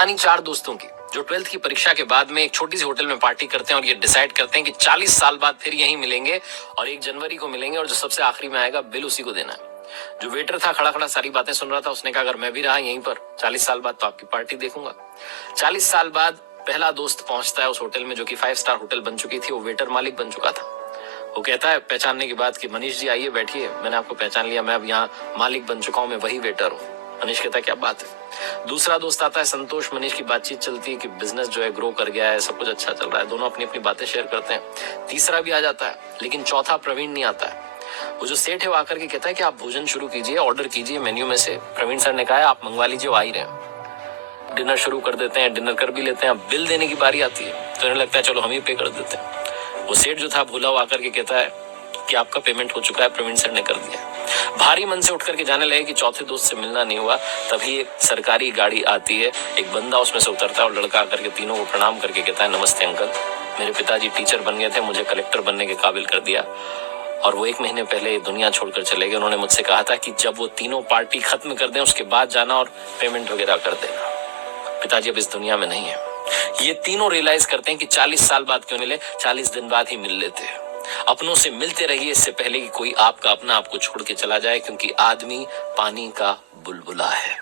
यानी 4 दोस्तों की, जो 12th की परीक्षा के बाद में एक छोटी सी होटल में पार्टी करते हैं और ये डिसाइड करते हैं कि 40 साल बाद फिर यहीं मिलेंगे और 1 जनवरी को मिलेंगे और जो सबसे आखिरी में आएगा बिल उसी को देना है। जो वेटर था खड़ा खड़ा सारी बातें सुन रहा था, उसने कहा अगर मैं भी रहा यहीं पर 40 साल बाद तो आपकी पार्टी देखूंगा। 40 साल बाद पहला दोस्त पहुंचता है उस होटल में, जो कि 5 स्टार होटल बन चुकी थी। वो वेटर मालिक बन चुका था। वो कहता है पहचानने के बाद कि मनीष जी आइए बैठिए, मैंने आपको पहचान लिया, मैं अब यहाँ मालिक बन चुका हूँ, मैं वही वेटर हूँ। मनीष कहता है क्या बात है। दूसरा दोस्त आता है संतोष, मनीष की बातचीत चलती है कि बिजनेस जो है ग्रो कर गया है, सब कुछ अच्छा चल रहा है, दोनों अपनी अपनी बातें शेयर करते हैं। तीसरा भी आ जाता है, लेकिन चौथा प्रवीण नहीं आता है। वो जो सेठ है वो आकर के कहता है कि आप भोजन शुरू कीजिए, ऑर्डर कीजिए मेन्यू में से। प्रवीण सर ने कहा है आप मंगवा लीजिए, वो आ ही रहे हैं। डिनर शुरू कर देते हैं, डिनर कर भी लेते हैं। अब बिल देने की बारी आती है तो इन्हें लगता है चलो हम ही पे कर देते हैं। वो सेठ जो था भूला हुआ आकर के कहता है कि आपका पेमेंट हो चुका है, प्रवीण सर ने कर दिया। भारी मन से उठ करके जाने लगे कि चौथे दोस्त से मिलना नहीं हुआ। तभी एक सरकारी गाड़ी आती है, एक बंदा उसमें से उतरता है और लड़का आकर के तीनों को प्रणाम करके कहता है नमस्ते अंकल, मेरे पिताजी टीचर बन गए थे, मुझे कलेक्टर बनने के काबिल कर दिया और वो 1 महीने पहले दुनिया छोड़कर चले गए। उन्होंने मुझसे कहा था कि जब वो तीनों पार्टी खत्म कर दें उसके बाद जाना और पेमेंट वगैरह कर देना। पिताजी अब इस दुनिया में नहीं है। ये तीनों रियलाइज करते हैं कि 40 साल बाद क्यों मिले, 40 दिन बाद ही मिल लेते हैं। अपनों से मिलते रहिए इससे पहले कि कोई आपका अपना आपको छोड़ के चला जाए, क्योंकि आदमी पानी का बुलबुला है।